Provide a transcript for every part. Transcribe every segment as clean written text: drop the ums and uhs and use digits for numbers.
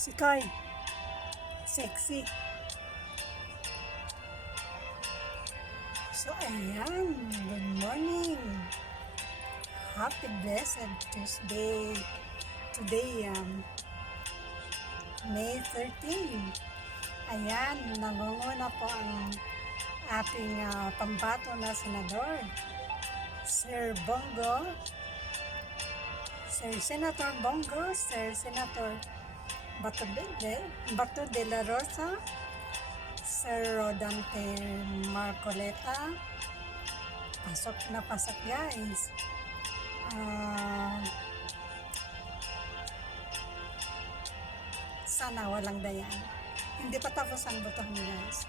Si Kai, sexy. So, ayan. Good morning. Happy blessed Tuesday. Today, May 13. Ayan, nangunguna po ang ating pambato na senador, Sir Bongo, Sir Senator Bongo, Sir Senator Bato de la Rosa, Sir Rodante Marcoleta. Pasok na pasok, guys. Sana walang dayan. Hindi pa tapos ang botohan, guys.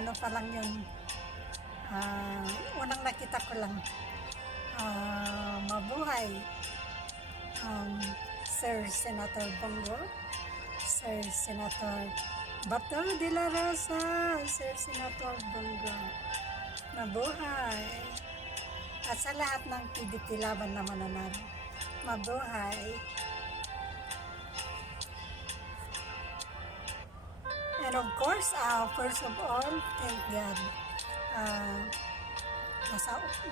Ano pa lang yun. Unang nakita ko lang. Mabuhay. Sir Senator Bongo, Sir Senator Bato de la Rosa, Sir Senator Bongo. Mabuhay. At sa lahat ng PDP laban na mananalo. Mabuhay. And of course, first of all, thank God.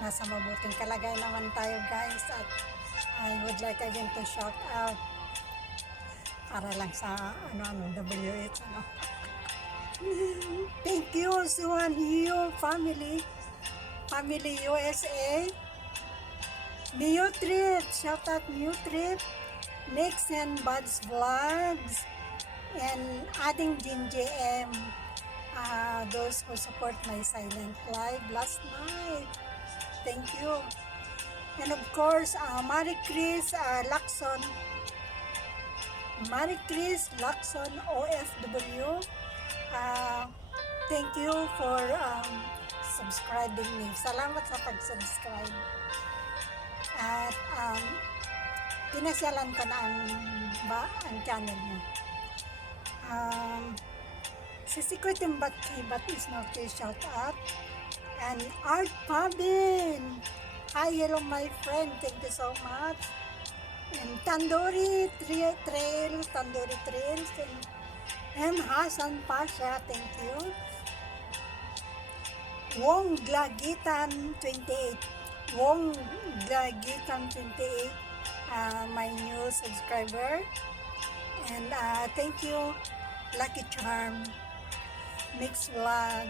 Nasa mabuting kalagayan naman tayo, guys. At I would like again to shout out para lang sa WH. Thank you, Suhan Hiyo family USA, Mio Trip, shout out Mio Trip, Nix and Buds Vlogs, and adding Jin JM, those who support my silent live last night. Thank you. And of course, Marie Chris Lacson, OFW. Thank you for subscribing me. Salamat sa pag-subscribe. At pinasyalan ko na ang channel mo. Sisikoy Timbat is not a shout out. And Art Pabin. Hi, hello my friend. Thank you so much. And Tandoori Trails. And Hasan Pasha. Thank you. Wong Glagitan 28. My new subscriber. And thank you, Lucky Charm, Mix Vlog,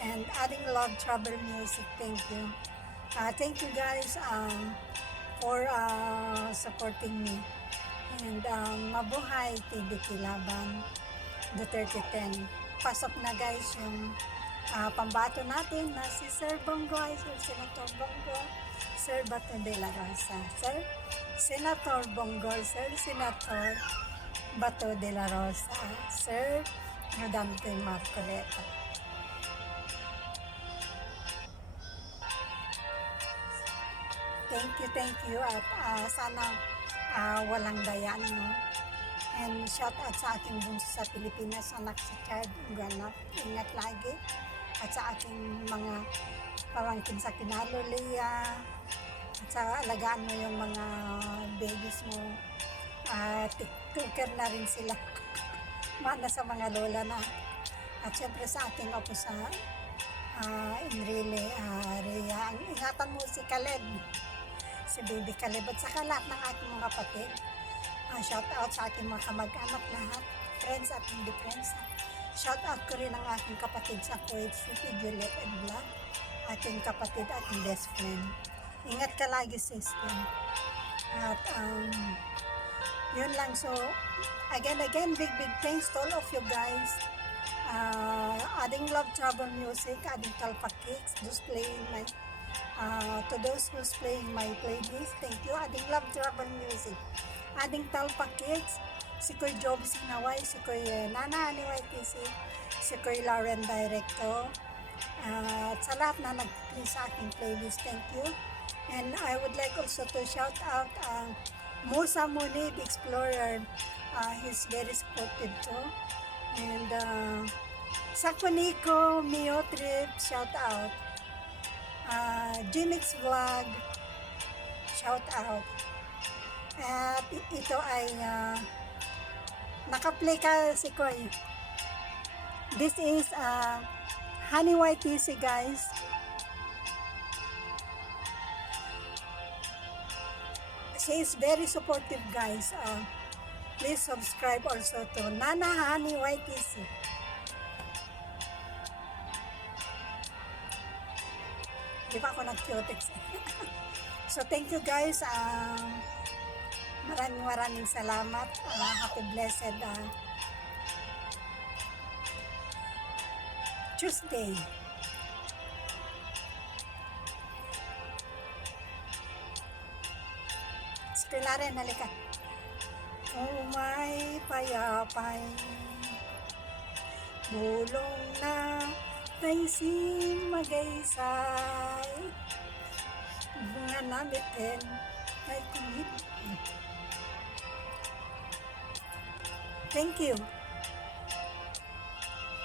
and Adding Love Travel Music. Thank you. Thank you guys for supporting me. And mabuhay TBT Laban Duterte 10. Pasok na guys yung pambato natin na si Sir Bongo, Sir Senator Bongo, Sir Bato de la Rosa, Sir Senator Bongo, Sir Senator Bato de la Rosa, Sir Rodante Marcoleta. Thank you at sana walang dayan, no? And shout out sa aking bunso sa Pilipinas, anak si Chad, ganap, ingat lagi. At sa aking mga pamangkin sa Kinalo, Leah, at sa alagaan mo yung mga babies mo. TikToker na rin sila. Mana sa mga lola na. At syempre sa ating opo sa Enrile, Rhea. Ingatan mo si Caleb, si baby Caleb, at saka lahat ng aking mga kapatid. Shout out sa aking mga kamag-anak lahat, friends at hindi friends. Shout out ko rin ang aking kapatid sa Kuwait City, Juliet and Black, aking kapatid at best friend. Ingat ka lagi, sister. At yun lang. So again, big thanks to all of you guys. Adding Love Travel Music, adding Talpa Cakes, just playing my to those who's playing my playlist. Thank you. Adding Love Travel Music, adding Talpa Cakes, si Koy Job Sinaway, si Koy Nana ni YTC, si Koy Lauren Directo, at sa lahat na nag-play sa aking playlist. Thank you. And I would like also to shout out Musa Munib Explorer. He's very supportive too. And Sakuniko Mio Trip, shout out. Gmix Vlog, shout out. At ito ay Naka-play ka si Koy. This is Honey YTC, guys. She is very supportive, guys. Please subscribe also to Nana Honey YTC. Di ba ako nag-cutex? So, thank you, guys. Maraming salamat. Happy blessed Tuesday. Pilaren, halika. Umay payapay, bulong na taysim magaysay, bunga namitin ay kumit. Thank you.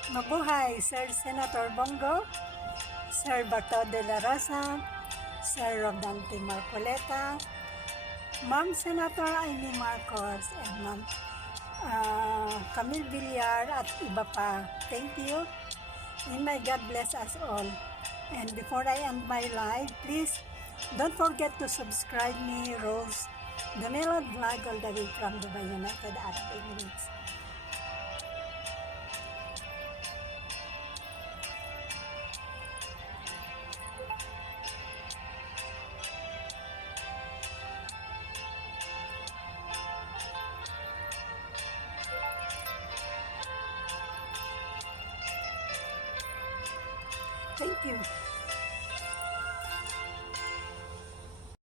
Mabuhay, Sir Senator Bongo, Sir Bato de la Rosa, Sir Rodante Marcoleta, Ma'am Senator Amy Marcos, and Ma'am Camille Villar at iba pa. Thank you. And may God bless us all. And before I end my live, please don't forget to subscribe me, Rose Damela Vlog, all the way from Dubai, United Arab Emirates. Thank you.